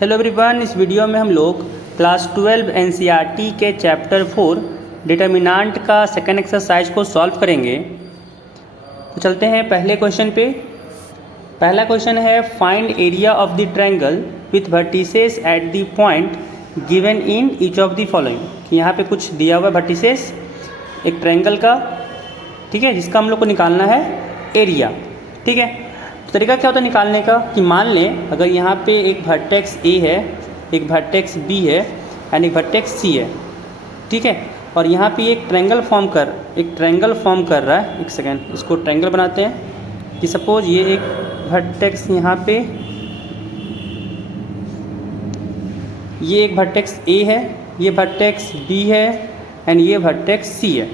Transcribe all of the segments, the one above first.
Hello everyone, इस video में हम लोग क्लास 12 एनसीईआरटी के चैप्टर 4 डिटर्मिनेंट का सेकंड एक्सरसाइज को सॉल्व करेंगे। तो चलते हैं पहले क्वेश्चन पे। पहला क्वेश्चन है find area of the triangle with vertices at the point given in each of the following. कि यहाँ पे कुछ दिया हुआ है वर्टिसेस एक ट्रायंगल का, ठीक है, जिसका हम लोग को निकालना है एरिया। ठीक है, तो तरीका क्या होता है निकालने का कि मान लें अगर यहाँ पे एक वर्टेक्स ए है, एक वर्टेक्स बी है एंड एक वर्टेक्स सी है, ठीक है, और यहाँ पे एक ट्रायंगल फॉर्म कर रहा है। एक सेकेंड, इसको ट्रायंगल बनाते हैं कि सपोज ये एक वर्टेक्स यहाँ पे, ये एक वर्टेक्स ए है, ये वर्टेक्स बी है एंड ये वर्टेक्स सी है।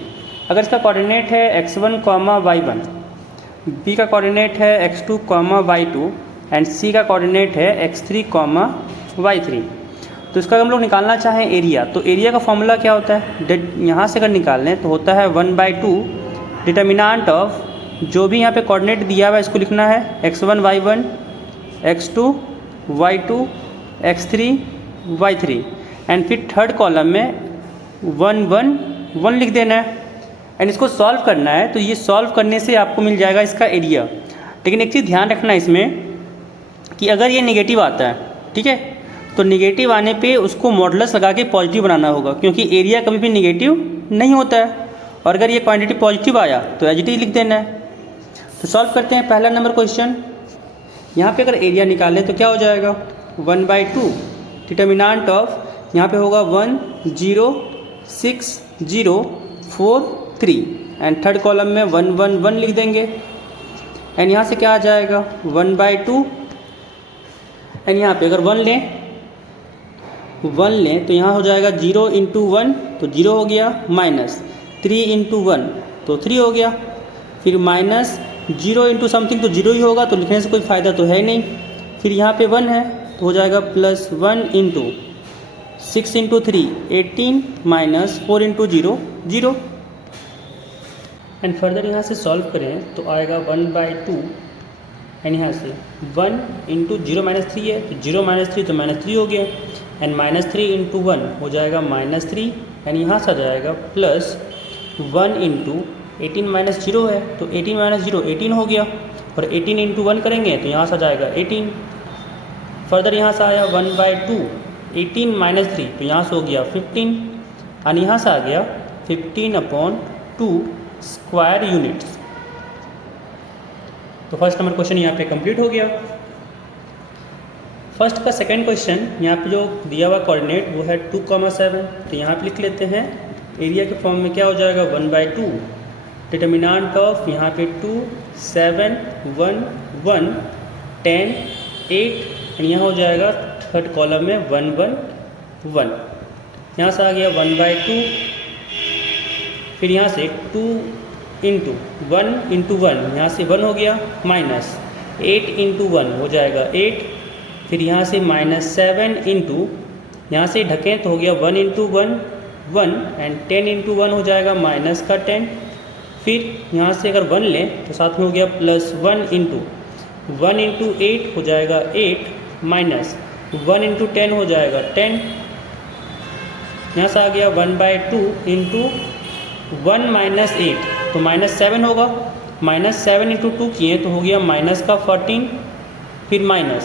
अगर इसका कोऑर्डिनेट है x1, y1, बी का कोऑर्डिनेट है x2, y2 एंड सी का कोऑर्डिनेट है x3, y3। तो इसका हम लोग निकालना चाहें एरिया, तो एरिया का फॉर्मूला क्या होता है, यहाँ से अगर निकाल लें तो होता है 1/2 डिटर्मिनेंट ऑफ जो भी यहाँ पे कोऑर्डिनेट दिया हुआ है इसको लिखना है x1, y1, x2, y2, x3, y3 and फिर थर्ड कॉलम में 1, 1, 1 लिख देना है एंड इसको सॉल्व करना है। तो ये सॉल्व करने से आपको मिल जाएगा इसका एरिया। लेकिन एक चीज़ ध्यान रखना इसमें कि अगर ये नेगेटिव आता है, ठीक है, तो नेगेटिव आने पे उसको मॉडुलस लगा के पॉजिटिव बनाना होगा, क्योंकि एरिया कभी भी नेगेटिव नहीं होता है। और अगर ये क्वांटिटी पॉजिटिव आया तो एज इट इज लिख देना है। तो सॉल्व करते हैं पहला नंबर क्वेश्चन। यहाँ पर अगर एरिया निकालें तो क्या हो जाएगा 1/2 डिटर्मिनेंट ऑफ, यहाँ पे होगा 1, 0, 6, 0, 4, 3 एंड थर्ड कॉलम में 1, 1, 1 लिख देंगे एंड यहाँ से क्या आ जाएगा 1/2 एंड यहाँ पे अगर 1 लें तो यहाँ हो जाएगा 0 × 1 तो 0 हो गया, माइनस 3 × 1 तो 3 हो गया, फिर माइनस 0 × समथिंग तो 0 ही होगा, तो लिखने से कोई फ़ायदा तो है नहीं। फिर यहाँ पे 1 है तो हो जाएगा +1 × 6 × 3 18 माइनस 4 × 0 0 एंड फर्दर यहाँ से सॉल्व करें तो आएगा 1/2 एंड यहाँ से 1 × 0 - 3 है तो 0 - 3 तो -3 हो गया एंड -3 × 1 हो जाएगा -3 एंड यहाँ से आ जाएगा +1 × 18 - 0 है तो 18 - 0 18 हो गया और 18 × 1 करेंगे तो यहाँ से आ जाएगा 18। फर्दर यहाँ से आया 1/2 18 - 3 तो यहाँ से हो गया 15 और यहाँ से आ गया 15/2 स्क्वायर यूनिट्स। तो फर्स्ट नंबर क्वेश्चन यहाँ पे कंप्लीट हो गया। फर्स्ट का सेकंड क्वेश्चन यहाँ पे जो दिया हुआ कोऑर्डिनेट वो है 2, 7 तो यहाँ पे लिख लेते हैं। एरिया के फॉर्म में क्या हो जाएगा 1/2 डिटर्मिनेंट ऑफ, यहाँ पे 2, 7, 1, 1, 10, 8 एंड यहाँ हो जाएगा थर्ड कॉलम में 1, 1, 1। यहाँ से आ गया 1/2, फिर यहाँ से 2 × 1 × 1 यहाँ से 1 हो गया, माइनस 8 × 1 हो जाएगा 8, फिर यहाँ से -7 × यहाँ से ढकें तो हो गया 1 × 1 1 एंड 10 × 1 हो जाएगा -10। फिर यहाँ से अगर 1 लें तो साथ में हो गया +1 × 1 × 8 हो जाएगा 8 माइनस 1 × 10 हो जाएगा 10। यहाँ से आ गया 1/2 × 1 - 8 तो -7 होगा, -7 × 2 किए तो हो गया -14, फिर माइनस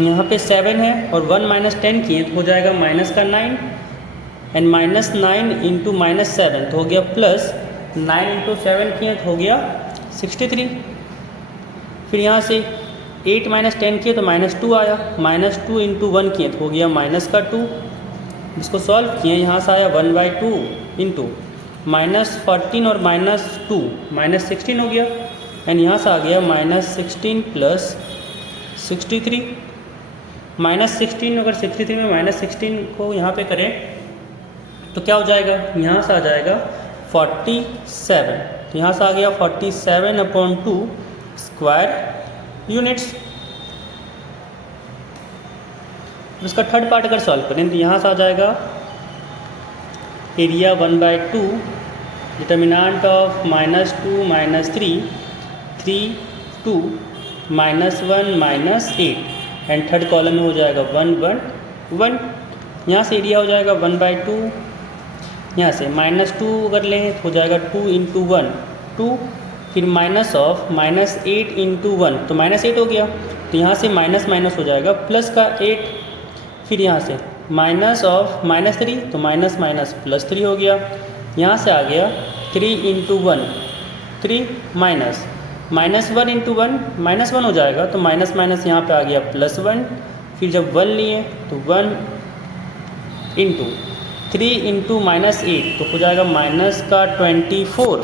यहाँ पे 7 है और 1 - 10 किए तो हो जाएगा -9 एंड -9 × -7 तो हो गया +9 × 7 किए तो हो गया 63। फिर यहाँ से 8 - 10 किए तो -2 आया, -2 × 1 किए तो हो गया -2। इसको सॉल्व किए, यहाँ से आया 1/2 × -14 और -2 -16 हो गया एंड यहाँ से आ गया -16 + 63। -16 अगर 63 में -16 को यहाँ पे करें तो क्या हो जाएगा, यहाँ से आ जाएगा 47। तो यहाँ से आ गया 47/2 स्क्वायर यूनिट्स। इसका थर्ड पार्ट अगर सॉल्व करें तो यहाँ से आ जाएगा area 1/2 determinant of -2 - 3 3 2 -1 -8 and third column में हो जाएगा 1 1 1। यहाँ से एरिया हो जाएगा 1/2। यहाँ से -2 अगर लें तो हो जाएगा 2 × 1 2, फिर माइनस ऑफ -8 × 1 तो -8 हो गया। तो यहाँ से माइनस माइनस हो जाएगा प्लस का 8, फिर यहाँ से माइनस ऑफ -3 तो माइनस माइनस +3 हो गया। यहाँ से आ गया 3 × 1 3 माइनस -1 × 1 -1 हो जाएगा। तो माइनस माइनस यहाँ पे आ गया +1, फिर जब 1 लिए तो 1 × 3 × -8 तो हो जाएगा माइनस का 24,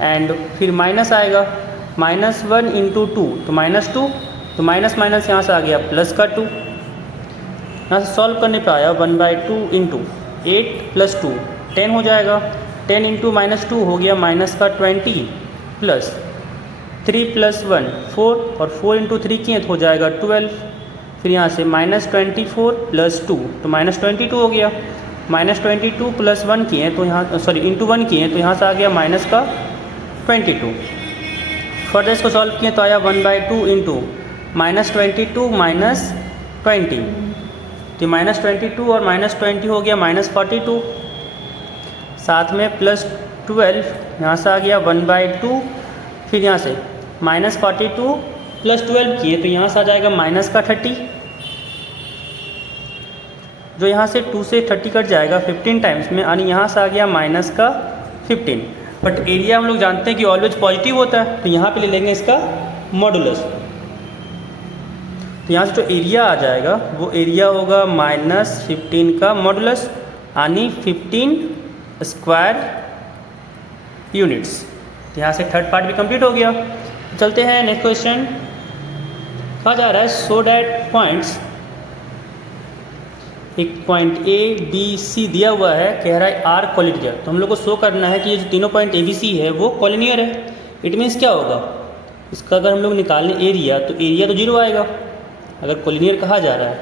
एंड फिर माइनस आएगा -1 × 2 तो -2, तो माइनस माइनस यहाँ से आ गया प्लस का 2। यहाँ से सॉल्व करने पे आया 1/2 × 8 + 2 10 हो जाएगा। 10 × -2 हो गया माइनस का 20 प्लस 3 + 1 4, और 4 × 3 किए तो हो जाएगा 12। फिर यहाँ से -24 + 2 तो -22 हो गया। -22 + 1 किए तो यहाँ × 1 किए तो यहाँ से आ गया माइनस का 22। फर्दर इसको सॉल्व किए तो आया 1/2 × -22 - 20, तो -22 और -20 हो गया -42, साथ में +12 यहाँ से आ गया 1/2। फिर यहाँ से -42 + 12 किए तो यहाँ से आ जाएगा माइनस का 30, जो यहाँ से 2 से 30 कट जाएगा 15 टाइम्स में, यानी यहाँ से आ गया माइनस का 15। बट एरिया हम लोग जानते हैं कि ऑलवेज पॉजिटिव होता है, तो यहाँ पे ले लेंगे इसका मॉडुलस। तो यहाँ से जो एरिया आ जाएगा वो एरिया होगा -15 का मॉडुलस, यानी 15 स्क्वायर यूनिट्स। तो यहाँ से थर्ड पार्ट भी कंप्लीट हो गया। चलते हैं नेक्स्ट क्वेश्चन। कहा जा रहा है सो डैट पॉइंट्स, एक पॉइंट A B C दिया हुआ है, कह रहा है आर कॉलिनियर। तो हम लोग को शो करना है कि ये जो तीनों पॉइंट A B C है वो कॉलिनियर है। इट मीन्स क्या होगा, इसका अगर हम लोग निकालें एरिया तो एरिया तो 0 आएगा अगर कॉलिनियर कहा जा रहा है।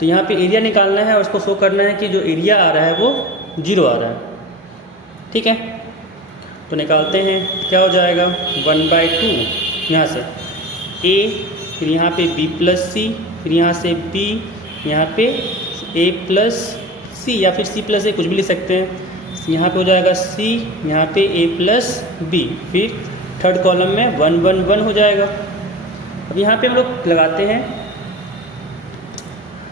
तो यहाँ पे एरिया निकालना है और उसको शो करना है कि जो एरिया आ रहा है वो 0 आ रहा है। ठीक है, तो निकालते हैं। क्या हो जाएगा 1/2 यहाँ से A, फिर यहाँ पे B + C, फिर यहाँ से B, यहाँ पे A + C या फिर C + A कुछ भी लिख सकते हैं। यहाँ पे हो जाएगा C, यहाँ पे A + B, फिर थर्ड कॉलम में 1 1 1 हो जाएगा। अब यहाँ पे हम लोग लगाते हैं।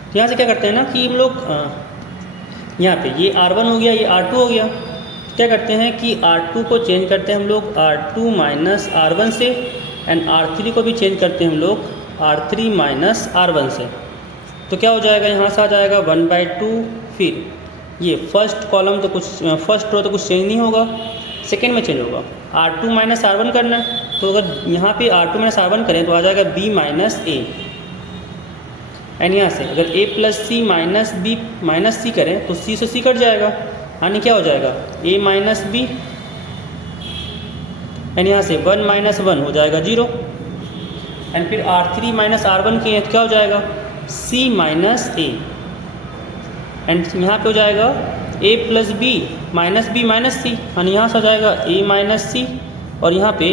तो यहाँ से क्या करते हैं ना कि हम लोग यहाँ पे ये R1 हो गया, ये R2 हो गया। क्या करते हैं कि R2 को चेंज करते हैं हम लोग R2 - R1 से, एंड R3 को भी चेंज करते हैं हम लोग R3 - R1 से। तो क्या हो जाएगा, यहाँ से आ जाएगा 1/2। फिर ये फर्स्ट कॉलम तो कुछ, फर्स्ट रो तो कुछ चेंज नहीं होगा, सेकेंड में चेंज होगा। R2 - R1 करना है, तो अगर यहाँ पे R2 - R1 करें तो आ जाएगा B - A, एंड यहाँ से अगर A + C - B - C करें तो C से C कट जाएगा, यानी क्या हो जाएगा A - B, एंड यहाँ से 1 - 1 हो जाएगा 0, एंड फिर R3 - R1 किए तो क्या हो जाएगा C - A, एंड यहाँ पे हो जाएगा A + B - B - C, यानी यहाँ से हो जाएगा A - C, और यहाँ पे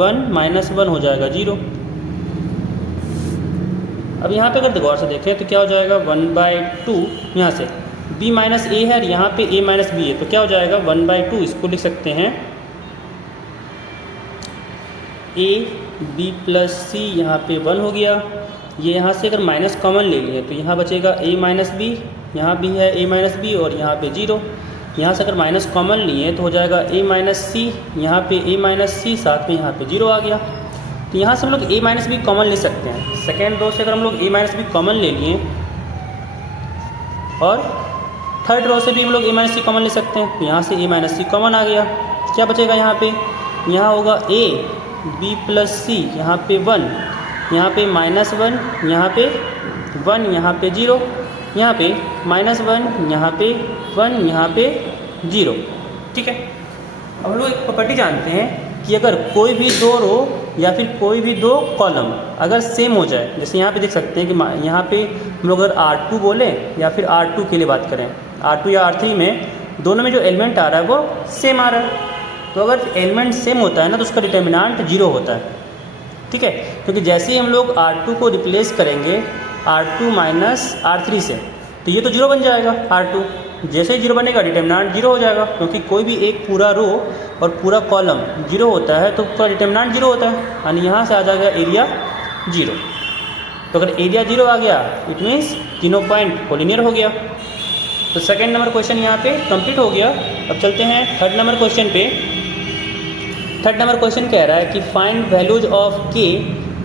1 - 1 हो जाएगा 0। अब यहाँ पे अगर गौर से देखें तो क्या हो जाएगा 1/2 यहाँ से B - A है, यहाँ पे A - B है, तो क्या हो जाएगा 1/2, इसको लिख सकते हैं A B + C, यहाँ पे 1 हो गया। ये यहाँ से अगर माइनस कॉमन ले लिए तो यहाँ बचेगा A - B, यहाँ भी है A - B और यहाँ पे 0। यहाँ से अगर माइनस कॉमन लिए तो हो जाएगा A - C, यहाँ पे A - C, साथ में यहाँ पे 0 आ गया। तो यहाँ से हम लोग A - B कॉमन ले सकते हैं। सेकेंड रो से अगर हम लोग A - B कॉमन ले लिए, और थर्ड रो से भी हम लोग A - C कॉमन ले सकते हैं। तो यहाँ से A - C कॉमन आ गया। क्या बचेगा यहाँ पे, यहाँ होगा A B + C, यहाँ पे 1, यहाँ पे -1, यहाँ पे 1, यहाँ पे 0, यहाँ पे -1, यहाँ पे 1, यहाँ पे 0। ठीक है, अब हम लोग एक प्रॉपर्टी जानते हैं कि अगर कोई भी दो रो या फिर कोई भी दो कॉलम अगर सेम हो जाए, जैसे यहाँ पे देख सकते हैं कि यहाँ पे हम लोग अगर R2 बोले या फिर R2 के लिए बात करें, R2 या R3 में दोनों में जो एलिमेंट आ रहा है वो सेम आ रहा है। तो अगर एलिमेंट सेम होता है ना तो उसका डिटर्मिनेंट 0 होता है। ठीक है, क्योंकि जैसे ही हम लोग R2 को रिप्लेस करेंगे R2 माइनस R3 से, तो ये तो जीरो बन जाएगा। R2 जैसे ही जीरो बनेगा डिटर्मिनेंट जीरो हो जाएगा, क्योंकि कोई भी एक पूरा रो और पूरा कॉलम जीरो होता है तो उसका डिटर्मिनेंट जीरो होता है, यानी यहाँ से आ जाएगा एरिया जीरो। तो अगर एरिया जीरो आ गया इट मीन्स तीनों पॉइंट कोलिनियर हो गया। तो सेकेंड नंबर क्वेश्चन यहाँ पे कंप्लीट हो गया। अब चलते हैं थर्ड नंबर क्वेश्चन पे। थर्ड नंबर क्वेश्चन कह रहा है कि find values of k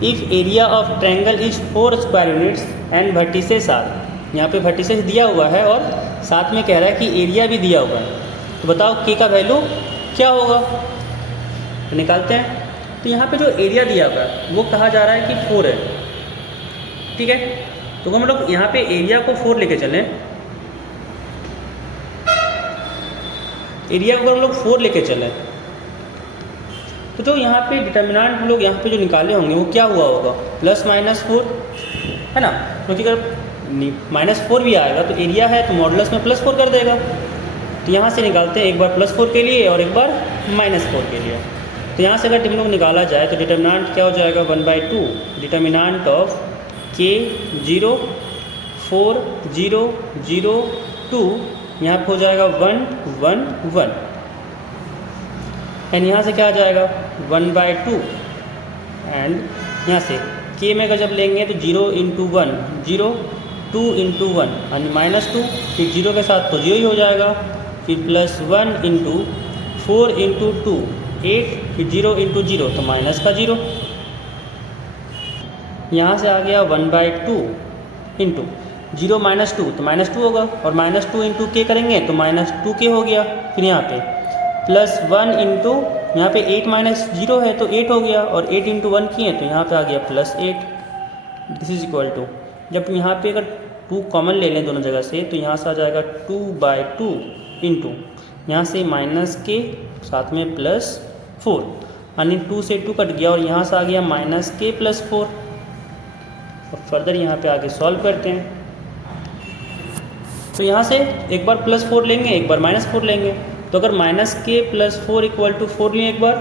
if area of triangle is 4 square units and vertices are. यहाँ पे वर्टिसेस दिया हुआ है और साथ में कह रहा है कि एरिया भी दिया हुआ है, तो बताओ के का वैल्यू क्या होगा। तो निकालते हैं। तो यहाँ पे जो एरिया दिया हुआ है वो कहा जा रहा है कि 4 है, ठीक है। तो हम लोग यहाँ पे एरिया को 4 लेके चलें, एरिया को हम लोग 4 लेके चलें, तो जो यहाँ पे डिटर्मिनेंट हम लोग यहाँ पे जो निकाले होंगे वो क्या हुआ होगा, प्लस माइनस 4, है ना। क्योंकि अगर -4 भी आएगा तो एरिया है तो मॉडुलस में +4 कर देगा। तो यहाँ से निकालते हैं, एक बार +4 के लिए और एक बार -4 के लिए। तो यहाँ से अगर हम लोग निकाला जाए तो डिटर्मिनेंट क्या हो जाएगा 1/2 डिटर्मिनेंट ऑफ के 0 4 0 0 2, यहाँ पे हो जाएगा 1 1 1 एंड यहाँ से क्या आ जाएगा 1/2 एंड यहाँ से के में अगर जब लेंगे तो 0 × 1 0 2 × 1 यानी -2, फिर 0 के साथ तो 0 ही हो जाएगा, फिर +1 × 4 × 2 8, फिर 0 × 0 तो माइनस का 0। यहाँ से आ गया 1/2 इंटू 0 -2 तो -2 होगा, और -2 इंटू के करेंगे तो -2k हो गया। फिर यहाँ पे +1 इंटू यहाँ पे 8 - 0 है तो 8 हो गया, और 8 × 1 किए तो यहाँ पे आ गया +8। दिस इज इक्वल टू, जब यहाँ पे अगर 2 कॉमन ले लें दोनों जगह से तो यहाँ से आ जाएगा 2/2 इंटू यहाँ से -k साथ में +4, यानी 2 से 2 कट गया और यहाँ से आ गया -k + 4। और फर्दर यहाँ पे आगे सॉल्व करते हैं। तो यहाँ से एक बार +4 लेंगे, एक बार -4 लेंगे, तो अगर -k + 4 = 4 लें एक बार,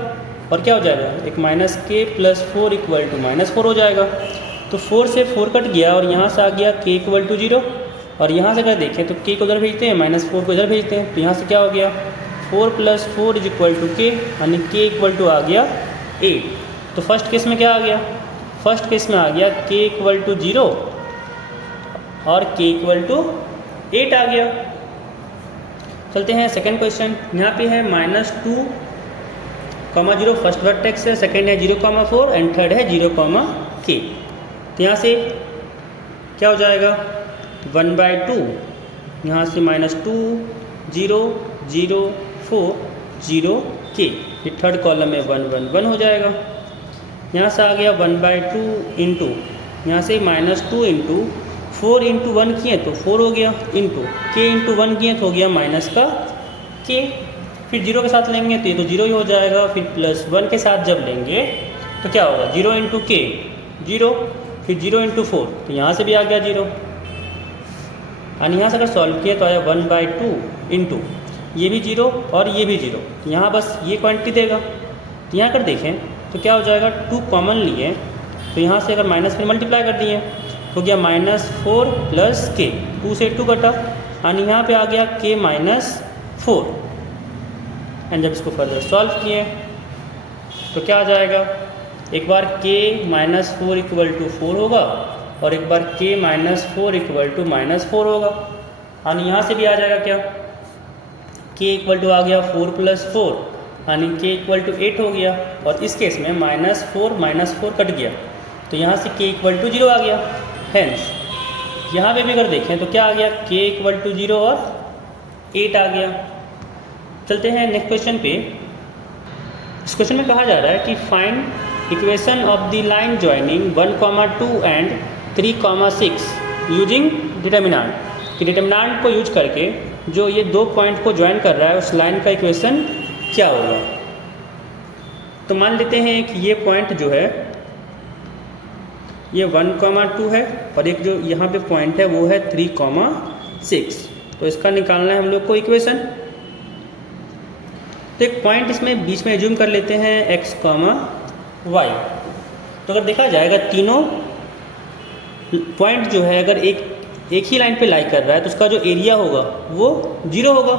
और क्या हो जाएगा एक -k + 4 = -4 हो जाएगा। तो 4 से 4 कट गया और यहाँ से आ गया k = 0, और यहाँ से अगर देखें तो k को उधर भेजते हैं, -4 को इधर भेजते हैं, तो यहाँ से क्या हो गया 4 + 4 = k, यानी k = आ गया 8। तो फर्स्ट केस में क्या आ गया, फर्स्ट केस में आ गया k = 0 और k = 8 आ गया। चलते हैं सेकंड क्वेश्चन। यहाँ पे है -2, 0 फर्स्ट वर्टेक्स है, सेकंड है 0, 4 एंड थर्ड है 0, k। तो यहाँ से क्या हो जाएगा 1/2, यहाँ से -2 0 0 4 0 k, फिर थर्ड कॉलम में 1 1 1 हो जाएगा। यहाँ से आ गया 1/2 इंटू यहाँ से -2 इंटू 4 × 1 किए तो 4 हो गया, इंटू k × 1 किए तो हो गया -k, फिर 0 के साथ लेंगे तो ये तो 0 ही हो जाएगा, फिर +1 के साथ जब लेंगे तो क्या होगा 0 × k 0, फिर 0 × 4 तो यहाँ से भी आ गया 0, और यहाँ से अगर सॉल्व किए तो आया 1/2 इंटू ये भी 0 और ये भी 0, तो यहाँ बस ये क्वांटिटी देगा। तो यहाँ अगर देखें तो क्या हो जाएगा 2 कॉमन लिए तो यहाँ से अगर माइनस फिर मल्टीप्लाई कर दिए तो गया -4 + k, 2 से 2 कटा, और यहाँ पे आ गया k - 4। एंड जब इसको फर्दर सॉल्व किए तो क्या आ जाएगा, एक बार k - 4 = 4 होगा और एक बार k - 4 = -4 होगा, और यहाँ से भी आ जाएगा क्या k = आ गया 4 + 4, यानी k = 8 हो गया, और इस केस में -4 - 4 कट गया तो यहाँ से k = 0 आ गया। हेंस यहाँ पे भी अगर देखें तो क्या आ गया k = 0 और 8 आ गया। चलते हैं नेक्स्ट क्वेश्चन पे। इस क्वेश्चन में कहा जा रहा है कि find equation of the line joining 1, 2 and 3, 6 using determinant, कि डिटर्मिनेंट को यूज करके जो ये 2 पॉइंट को ज्वाइन कर रहा है उस लाइन का इक्वेशन क्या होगा। तो मान लेते हैं कि ये पॉइंट जो है ये 1, 2 है, और एक जो यहाँ पे पॉइंट है वो है 3, 6। तो इसका निकालना है हम लोग को इक्वेशन। तो एक पॉइंट इसमें बीच में एज्यूम कर लेते हैं x, y। तो अगर देखा जाएगा तीनों पॉइंट जो है अगर एक ही लाइन पे लाई कर रहा है तो उसका जो एरिया होगा वो 0 होगा।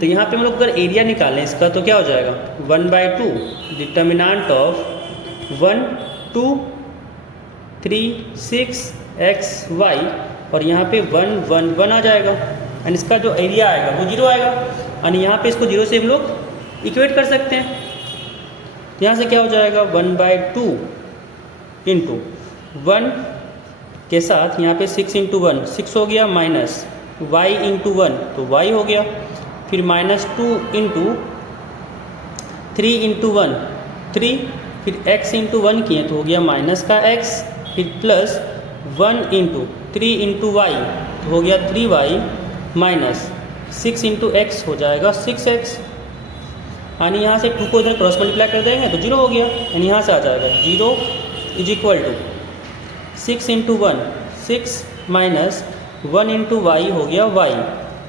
तो यहाँ पे हम लोग अगर एरिया निकालें इसका तो क्या हो जाएगा 1/2 डिटर्मिनेंट ऑफ 1 2 3 6 x y और यहाँ पे 1 1 1 आ जाएगा एंड इसका जो एरिया आएगा वो 0 आएगा और यहाँ पे इसको 0 से हम लोग इक्वेट कर सकते हैं। तो यहाँ से क्या हो जाएगा 1/2 इंटू 1 के साथ यहाँ पे 6 इंटू 1 6 हो गया माइनस y इंटू 1 तो y हो गया, फिर -2 इंटू 3 इंटू 1 3, फिर x इंटू 1 किए तो हो गया माइनस का x, फिर प्लस 1 इंटू 3 इंटू y तो हो गया 3y माइनस 6 इंटू x हो जाएगा 6x यानी यहाँ से 2 को इधर क्रॉस मल्टीप्लाई कर देंगे तो 0 हो गया यानी यहाँ से आ जाएगा 0 is equal to 6 into 1 6 minus 1 into y हो गया y,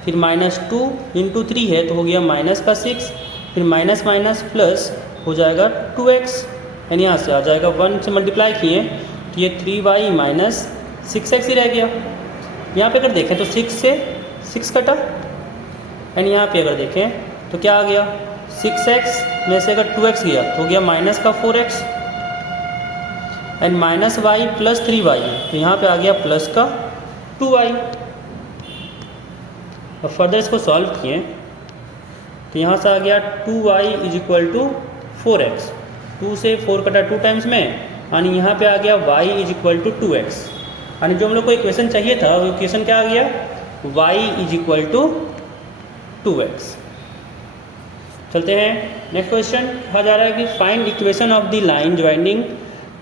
फिर -2 इंटू 3 है तो हो गया माइनस का 6, फिर माइनस माइनस प्लस हो जाएगा 2x यानी यहाँ से आ जाएगा 1 से मल्टीप्लाई किए तो ये 3y माइनस 6x ही रह गया। यहाँ पे अगर देखें तो 6 से 6 कटा यानी यहाँ पे अगर देखें तो क्या आ गया 6x में से अगर 2x गया तो हो गया माइनस का 4x and minus Y plus 3y तो यहाँ पे आ गया प्लस का 2y। और फर्दर इसको सॉल्व किए तो यहाँ से आ गया 2y is equal to 4x, 2 से 4 कटा 2 टाइम्स में यानी यहाँ पे आ गया y is equal to 2x यानी जो हम लोग को इक्वेशन चाहिए था वो इक्वेशन क्या आ गया y is equal to 2x। चलते हैं नेक्स्ट क्वेश्चन। कहा जा रहा है कि find equation of the line joining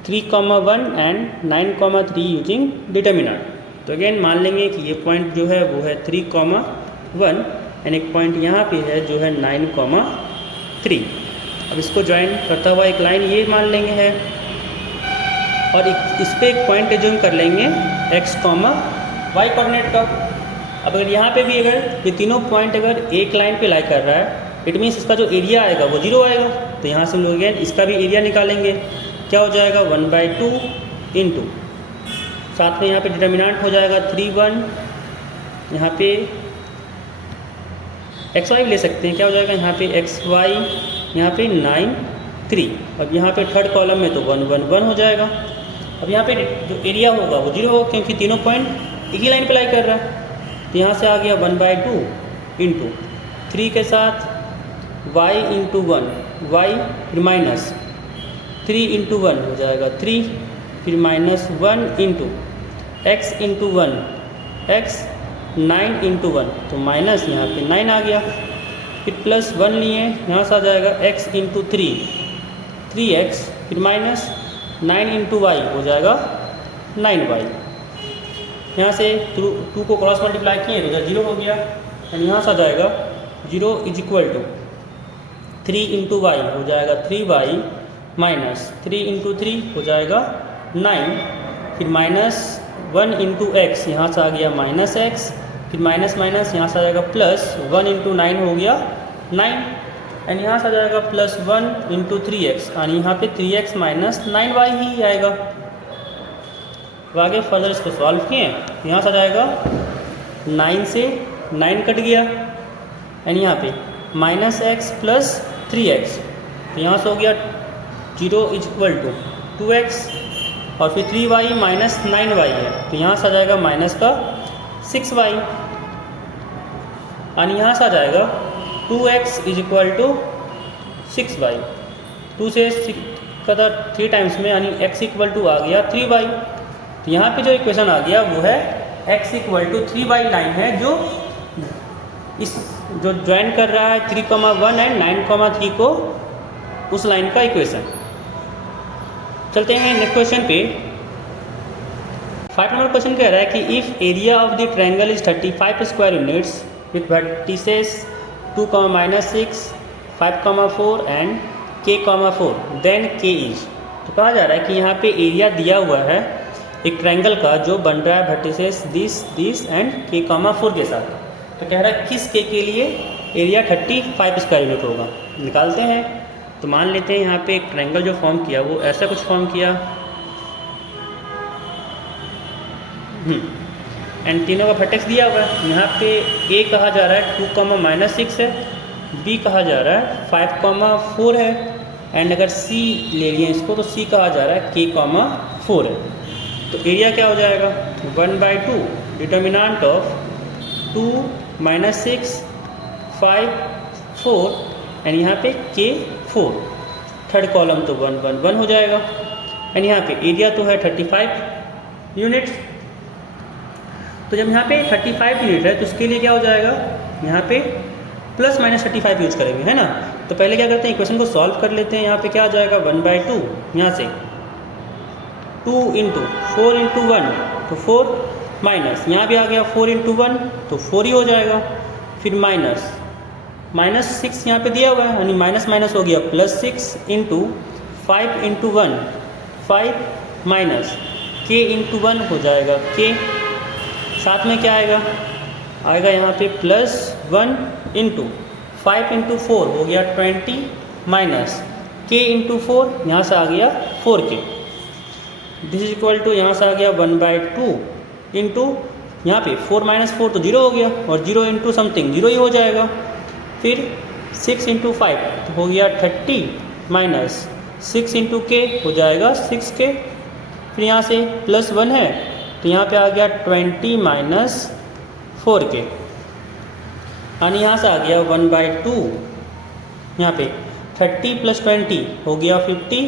3,1 and 9,3 using determinant. तो अगेन मान लेंगे कि ये पॉइंट जो है वो है 3,1 एंड एक पॉइंट यहाँ पे है जो है 9,3। अब इसको ज्वाइन करता हुआ एक लाइन ये मान लेंगे है और इस पर एक पॉइंट एज्यूम कर लेंगे x, y कोऑर्डिनेट का। अब अगर यहाँ पे भी अगर ये तीनों पॉइंट अगर एक लाइन पे लाई कर रहा है इट मीन्स इसका जो एरिया आएगा वो 0 आएगा। तो यहाँ से हम लोग अगेन इसका भी एरिया निकालेंगे, क्या हो जाएगा 1/2 इंटू साथ में यहाँ पे डिटर्मिनेंट हो जाएगा 3 1, यहाँ पे एक्स वाई ले सकते हैं, क्या हो जाएगा यहाँ पे एक्स वाई, यहाँ पे 9 3। अब यहाँ पे थर्ड कॉलम में तो 1 1 1 हो जाएगा। अब यहाँ पे जो एरिया होगा वो 0 होगा क्योंकि तीनों पॉइंट एक ही लाइन पे लाई कर रहा है। तो यहाँ से आ गया 1/2 इंटू 3 के साथ y इंटू 1 y, फिर माइनस 3 इंटू 1 हो जाएगा 3, फिर -1 into x into 1 x, 9 into 1 तो माइनस यहाँ पे 9 आ गया, फिर +1 लिए यहाँ से आ जाएगा x इंटू 3 3x, फिर माइनस 9 इंटू वाई हो जाएगा 9y। यहाँ से 2 को क्रॉस मल्टीप्लाई किए तो 0 हो गया एंड यहाँ से आ जाएगा 0 is equal to 3 into y हो जाएगा 3y माइनस 3 इंटू 3 हो जाएगा 9, फिर -1 इंटू एक्स यहाँ से आ गया -x, फिर माइनस माइनस यहाँ से आ जाएगा +1 इंटू 9 हो गया 9 एंड यहाँ से आ जाएगा +1 इंटू 3x यानी यहाँ पे 3x माइनस 9y ही आएगा। अब आगे फर्दर इसको सॉल्व किए तो यहाँ से आ जाएगा 9 से 9 कट गया एंड यहाँ पे -x प्लस 3x तो यहाँ से हो गया 0 इज इक्वल टू 2x और फिर 3y माइनस 9y है तो यहाँ से आ जाएगा माइनस का 6y यानी यहाँ से आ जाएगा 2x is equal to 6y। 2 से 6 का था 3 टाइम्स में यानी x इक्वल टू आ गया 3y। तो यहाँ पे जो इक्वेशन आ गया वो है x equal to 3y line है जो इस जो ज्वाइन कर रहा है 3,1 एंड 9,3 को उस लाइन का इक्वेशन। चलते हैं नेक्स्ट क्वेश्चन पे। 5 नंबर क्वेश्चन कह रहा है कि if area of the triangle is 35 square units with vertices 2, -6, 5,4 and k,4 then k is. तो कहा जा रहा है कि यहाँ पे एरिया दिया हुआ है एक ट्रायंगल का जो बन रहा है वर्टिसेस दिस एंड k,4 के साथ। तो कह रहा है किस k के लिए एरिया 35 स्क्वायर यूनिट होगा, निकालते हैं। तो मान लेते हैं यहाँ पे एक ट्रायंगल जो फॉर्म किया वो ऐसा कुछ फॉर्म किया एंड तीनों का वर्टेक्स दिया हुआ है। यहाँ पे ए कहा जा रहा है 2, -6 है, बी कहा जा रहा है 5, 4 है, एंड अगर सी ले लिए इसको तो सी कहा जा रहा है k, 4 है। तो एरिया क्या हो जाएगा 1/2 डिटर्मिनेंट ऑफ 2, -6, 5, 4 एंड यहाँ पे k, 4, थर्ड कॉलम तो 1, 1, 1 हो जाएगा। एंड यहाँ पे एरिया तो है 35 यूनिट्स। तो जब यहाँ पे 35 यूनिट है तो उसके लिए क्या हो जाएगा, यहाँ पे ±35 यूज करेंगे, है ना। तो पहले क्या करते हैं, इक्वेशन को सॉल्व कर लेते हैं। यहाँ पे क्या आ जाएगा 1/2, यहाँ से 2 × 4 × 1 तो 4, माइनस यहाँ भी आ गया 4 × 1 तो 4 ही हो जाएगा, फिर -6 यहाँ पे दिया हुआ है, यानी माइनस माइनस हो गया +6 × 5 × 1 5 माइनस k × 1 हो जाएगा k, साथ में क्या आएगा यहाँ पे +1 × 5 × 4 हो गया 20 माइनस k × 4 यहाँ से आ गया 4k। This is equal to यहाँ से आ गया 1/2 इंटू यहाँ पे 4 - 4 तो 0 हो गया, और 0 × समथिंग 0 ही हो जाएगा। फिर 6 × 5 तो हो गया 30 माइनस 6 × k हो जाएगा 6k। फिर यहाँ से +1 है तो यहाँ पे आ गया 20 माइनस 4k, यानी यहाँ से आ गया 1/2, यहाँ पे 30 + 20 हो गया 50,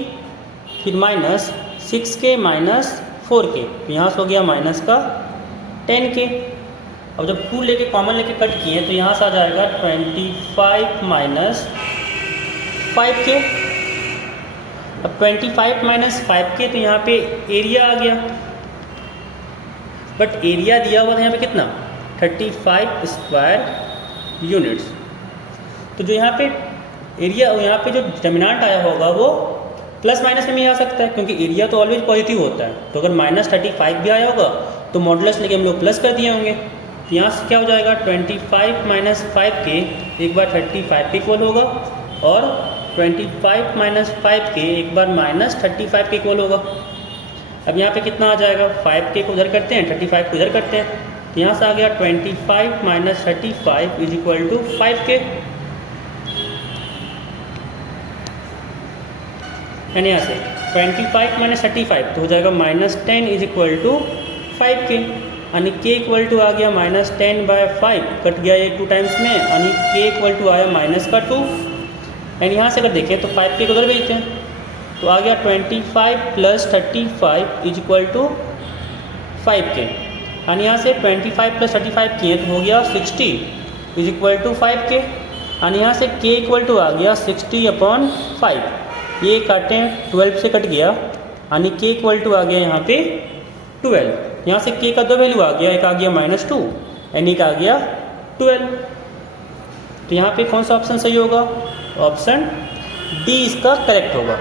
फिर माइनस 6k माइनस 4k, यहाँ से हो गया माइनस का 10k। अब जब 2 लेके कॉमन लेके कट किए तो यहाँ से आ जाएगा 25 माइनस 5k। अब 25 माइनस 5k तो यहाँ पे एरिया आ गया, बट एरिया दिया हुआ था यहाँ पे कितना 35 स्क्वायर यूनिट्स। तो जो यहाँ पे एरिया, यहाँ पे जो डिटर्मिनेंट आया होगा वो प्लस माइनस में भी आ सकता है, क्योंकि एरिया तो ऑलवेज पॉजिटिव होता है। तो अगर -35 भी आया होगा तो मॉडुलस लेके हम लोग प्लस कर दिए होंगे। तो यहाँ से क्या हो जाएगा 25 माइनस 5k एक बार 35 के इक्वल होगा, और 25 माइनस 5k एक बार -35 के इक्वल होगा। अब यहाँ पे कितना आ जाएगा 5k को उधर करते हैं, 35 को इधर करते हैं, तो यहाँ से आ गया 25 minus 35 is equal to 5k। यानी यहाँ से 25 माइनस 35 तो हो जाएगा -10 इज इक्वल टू 5k, यानी k इक्वल टू आ गया -10/5, कट गया ये 2 टाइम्स में, यानी k इक्वल टू आया -2। एंड यहाँ से अगर देखें तो 5k को उधर भेजते हैं तो आ गया 25 + 35 इज इक्वल टू 5k, यानी यहाँ से 25 + 35 किए तो हो गया 60 इज इक्वल टू 5k, यानी यहाँ से k इक्वल टू आ गया 60/5। ये काटें 12 से कट गया, यानी k इक्वल टू आ गया यहाँ पे 12। यहाँ से k का 2 वैल्यू आ गया, एक आ गया -2 एंड एक आ गया 12। तो यहाँ पे कौन सा ऑप्शन सही होगा, ऑप्शन डी इसका करेक्ट होगा।